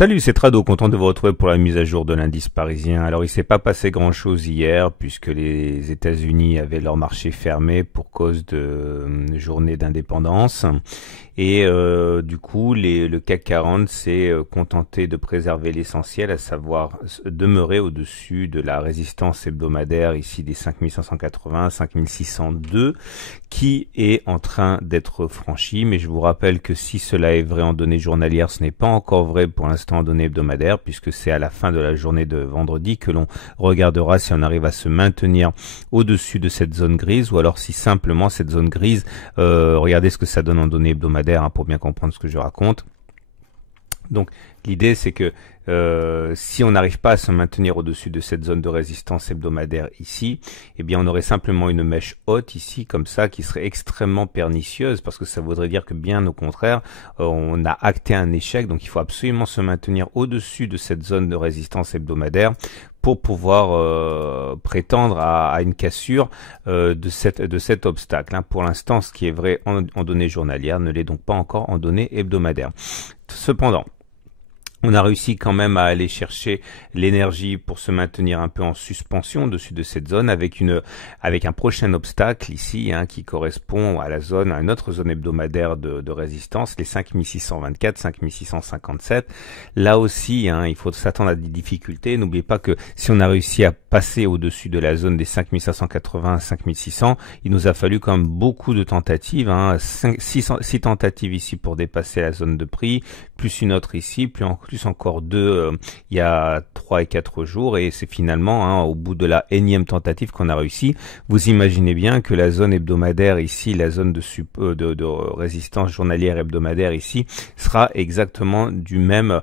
Salut, c'est Trado, content de vous retrouver pour la mise à jour de l'indice parisien. Alors il s'est pas passé grand chose hier puisque les États-Unis avaient leur marché fermé pour cause de journée d'indépendance et du coup le CAC 40 s'est contenté de préserver l'essentiel, à savoir demeurer au-dessus de la résistance hebdomadaire ici des 5580, 5602 qui est en train d'être franchi, mais je vous rappelle que si cela est vrai en données journalières, ce n'est pas encore vrai pour l'instant en données hebdomadaires, puisque c'est à la fin de la journée de vendredi que l'on regardera si on arrive à se maintenir au-dessus de cette zone grise, ou alors si simplement cette zone grise, regardez ce que ça donne en données hebdomadaires pour bien comprendre ce que je raconte. Donc l'idée c'est que si on n'arrive pas à se maintenir au-dessus de cette zone de résistance hebdomadaire ici, eh bien on aurait simplement une mèche haute ici comme ça qui serait extrêmement pernicieuse, parce que ça voudrait dire que bien au contraire on a acté un échec. Donc il faut absolument se maintenir au-dessus de cette zone de résistance hebdomadaire pour pouvoir prétendre à une cassure de cet obstacle. Pour l'instant, ce qui est vrai en données journalières ne l'est donc pas encore en données hebdomadaires. Cependant, on a réussi quand même à aller chercher l'énergie pour se maintenir un peu en suspension au-dessus de cette zone avec un prochain obstacle ici qui correspond à une autre zone hebdomadaire de résistance, les 5624, 5657. Là aussi, il faut s'attendre à des difficultés. N'oubliez pas que si on a réussi à passer au-dessus de la zone des 5580 à 5600, il nous a fallu quand même beaucoup de tentatives, 6 tentatives ici pour dépasser la zone de prix, plus une autre ici, plus encore deux il y a 3 et 4 jours, et c'est finalement au bout de la énième tentative qu'on a réussi. Vous imaginez bien que la zone hebdomadaire ici, la zone de résistance journalière hebdomadaire ici, sera exactement du même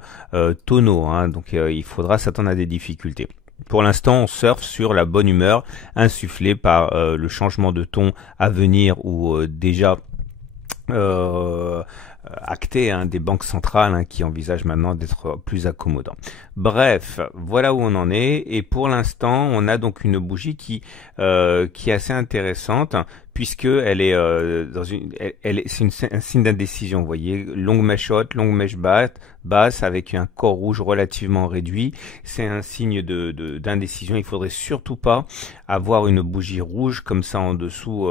tonneau, donc il faudra s'attendre à des difficultés. Pour l'instant, on surfe sur la bonne humeur insufflée par le changement de ton à venir ou déjà acté des banques centrales qui envisagent maintenant d'être plus accommodants. Bref, voilà où on en est, et pour l'instant on a donc une bougie qui est assez intéressante, puisque elle est c'est un signe d'indécision. Vous voyez, longue mèche haute, longue mèche basse avec un corps rouge relativement réduit. C'est un signe d'indécision. Il faudrait surtout pas avoir une bougie rouge comme ça en dessous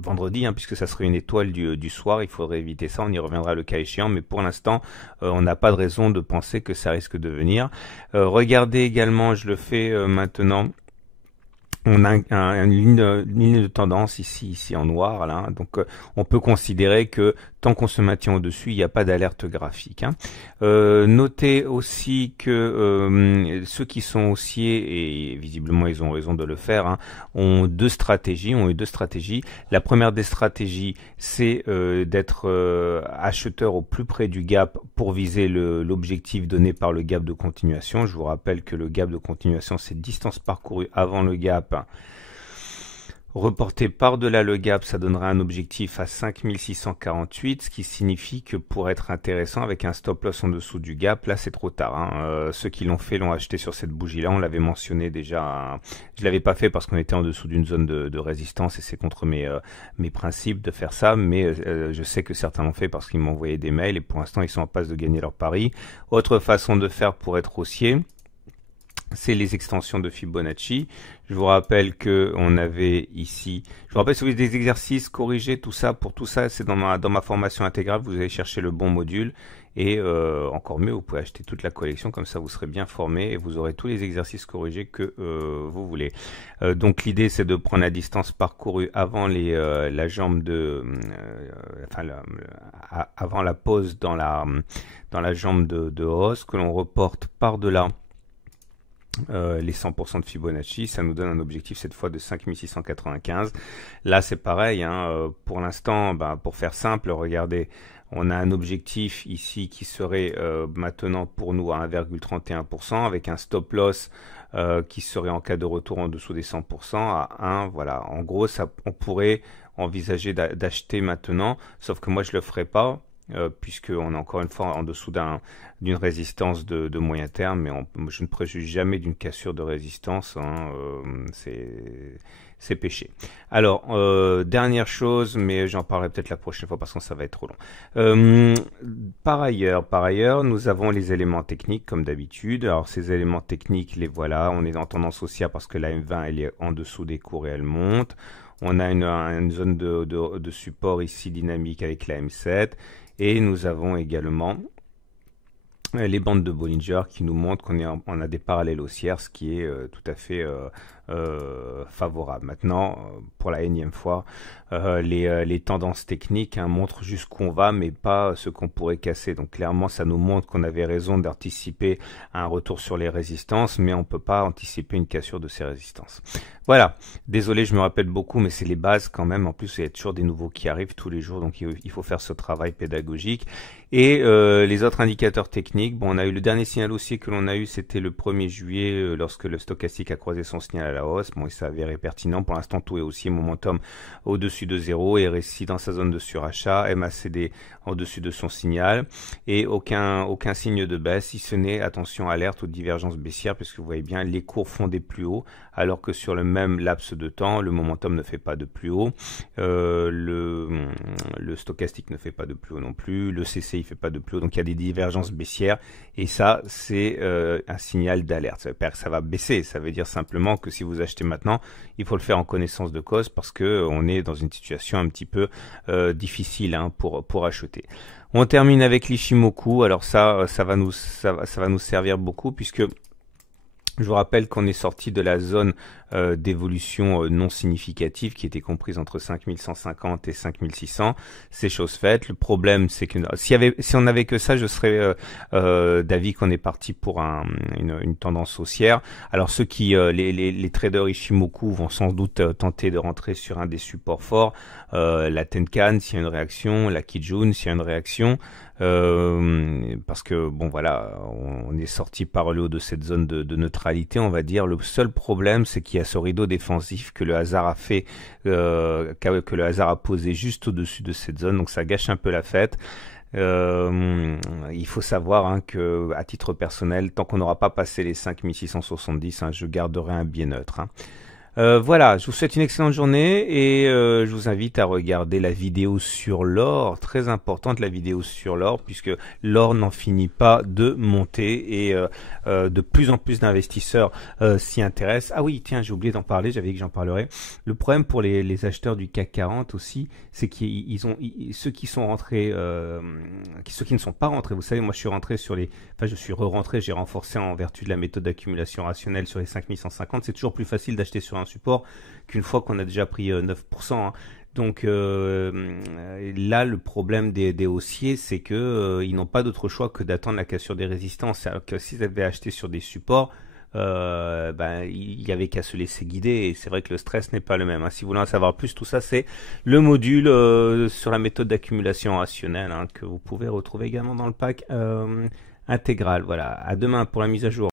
vendredi, puisque ça serait une étoile du soir. Il faudrait éviter ça, on y reviendra le cas échéant, mais pour l'instant on n'a pas de raison de penser que ça risque de venir. Regardez également, je le fais maintenant, on a une ligne de tendance ici en noir là, donc on peut considérer que tant qu'on se maintient au-dessus, il n'y a pas d'alerte graphique. Notez aussi que ceux qui sont haussiers, et visiblement ils ont raison de le faire, ont eu deux stratégies. La première des stratégies, c'est d'être acheteur au plus près du gap pour viser l'objectif donné par le gap de continuation. Je vous rappelle que le gap de continuation, c'est distance parcourue avant le gap reporté par-delà le gap, ça donnera un objectif à 5648, ce qui signifie que pour être intéressant avec un stop loss en dessous du gap, là c'est trop tard. Ceux qui l'ont fait l'ont acheté sur cette bougie-là, on l'avait mentionné déjà. Je l'avais pas fait parce qu'on était en dessous d'une zone de résistance et c'est contre mes principes de faire ça, mais je sais que certains l'ont fait parce qu'ils m'ont envoyé des mails et pour l'instant ils sont en passe de gagner leur pari. Autre façon de faire pour être haussier, c'est les extensions de Fibonacci. Je vous rappelle que on avait ici, je vous rappelle si vous avez des exercices corrigés, tout ça, c'est dans ma formation intégrale. Vous allez chercher le bon module et encore mieux, vous pouvez acheter toute la collection, comme ça vous serez bien formé et vous aurez tous les exercices corrigés que vous voulez. Donc l'idée c'est de prendre la distance parcourue avant la jambe avant la pause dans la jambe de hausse, que l'on reporte par-delà les 100% de Fibonacci. Ça nous donne un objectif cette fois de 5695. Là c'est pareil, pour l'instant, pour faire simple, regardez, on a un objectif ici qui serait maintenant pour nous à 1,31% avec un stop loss qui serait en cas de retour en dessous des 100% à 1. Voilà, en gros on pourrait envisager d'acheter maintenant, sauf que moi je le ferai pas. Puisqu'on est encore une fois en dessous d'une résistance de moyen terme, mais je ne préjuge jamais d'une cassure de résistance. c'est péché. Alors, dernière chose, mais j'en parlerai peut-être la prochaine fois parce que ça va être trop long. Par ailleurs, nous avons les éléments techniques comme d'habitude. Alors, ces éléments techniques, les voilà. On est en tendance haussière parce que la M20 elle est en dessous des cours et elle monte. On a une zone de support ici dynamique avec la M7 et nous avons également les bandes de Bollinger qui nous montrent on a des parallèles haussières, ce qui est tout à fait favorable. Maintenant, pour la énième fois, les tendances techniques montrent jusqu'où on va, mais pas ce qu'on pourrait casser. Donc clairement, ça nous montre qu'on avait raison d'anticiper un retour sur les résistances, mais on ne peut pas anticiper une cassure de ces résistances. Voilà, désolé, je me rappelle beaucoup, mais c'est les bases quand même. En plus, il y a toujours des nouveaux qui arrivent tous les jours, donc il faut faire ce travail pédagogique. Et les autres indicateurs techniques, bon, on a eu le dernier signal haussier que l'on a eu, c'était le 1er juillet, lorsque le stochastique a croisé son signal à la hausse. Bon, il s'est avéré pertinent. Pour l'instant, tout est haussier, momentum au-dessus de 0, et RSI dans sa zone de surachat, MACD au-dessus de son signal, et aucun signe de baisse, si ce n'est, attention, alerte aux divergences baissières, puisque vous voyez bien, les cours font des plus hauts, alors que sur le même laps de temps, le momentum ne fait pas de plus haut, le stochastique ne fait pas de plus haut non plus, le CCI fait pas de plus haut, donc il y a des divergences baissières, et ça, c'est un signal d'alerte. Ça veut dire que ça va baisser, ça veut dire simplement que si vous achetez maintenant, il faut le faire en connaissance de cause, parce que on est dans une situation un petit peu difficile pour acheter. On termine avec l'Ishimoku. Alors ça va nous servir beaucoup, puisque je vous rappelle qu'on est sorti de la zone d'évolution non significative qui était comprise entre 5150 et 5600. C'est chose faite. Le problème, c'est que si on n'avait que ça, je serais d'avis qu'on est parti pour une tendance haussière. Alors ceux qui, les traders Ishimoku vont sans doute tenter de rentrer sur un des supports forts, la Tenkan s'il y a une réaction, la Kijun s'il y a une réaction. Parce que bon voilà, on est sorti par le haut de cette zone de neutralité, on va dire. Le seul problème, c'est qu'il y a ce rideau défensif que le hasard a fait, que le hasard a posé juste au-dessus de cette zone, donc ça gâche un peu la fête. Il faut savoir que, à titre personnel, tant qu'on n'aura pas passé les 5670, je garderai un biais neutre. Voilà, je vous souhaite une excellente journée, et je vous invite à regarder la vidéo sur l'or, très importante la vidéo sur l'or, puisque l'or n'en finit pas de monter, et de plus en plus d'investisseurs s'y intéressent. Ah oui, tiens, j'ai oublié d'en parler, j'avais dit que j'en parlerai. Le problème pour les acheteurs du CAC 40 aussi, c'est qu'ils ont ceux qui sont rentrés, ceux qui ne sont pas rentrés. Vous savez, moi je suis rentré je suis re-rentré, j'ai renforcé en vertu de la méthode d'accumulation rationnelle sur les 5150. C'est toujours plus facile d'acheter sur un support qu'une fois qu'on a déjà pris 9%. Donc là, le problème des haussiers, c'est que ils n'ont pas d'autre choix que d'attendre la cassure des résistances. Alors que s'ils avaient acheté sur des supports, il y avait qu'à se laisser guider, et c'est vrai que le stress n'est pas le même. Si vous voulez en savoir plus, tout ça, c'est le module sur la méthode d'accumulation rationnelle, que vous pouvez retrouver également dans le pack intégral. Voilà, à demain pour la mise à jour.